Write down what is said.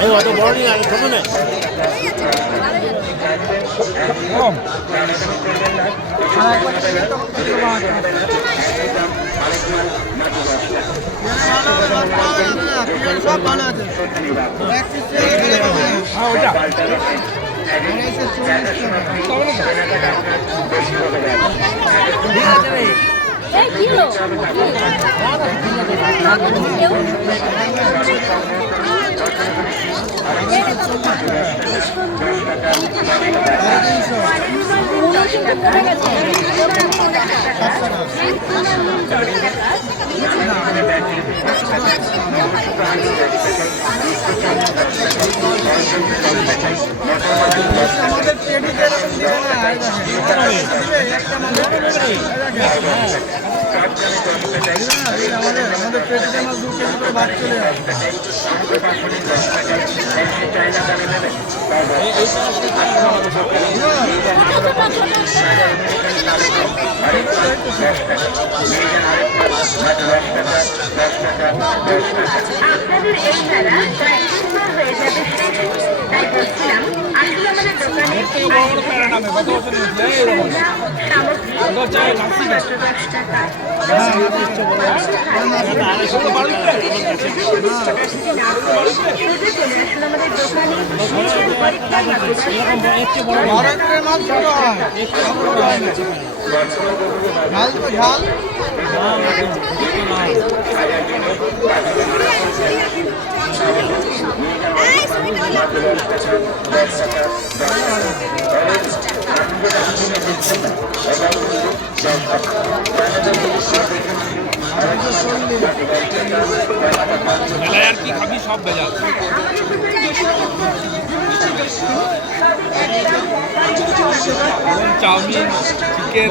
এই অত বড় নিয়ে আমি একটা মাল আমাদের পেটিতে মাল দু কেজি করে ভাত চলে যাবে আপনাদের এই মেলা প্রায় সুন্দর হয়ে যাবে তাই বলছিলাম আসলে আমাদের দোকানে আমাদের মেলায় আর কি খাবি? সব ভেজাল। Chow mein chicken.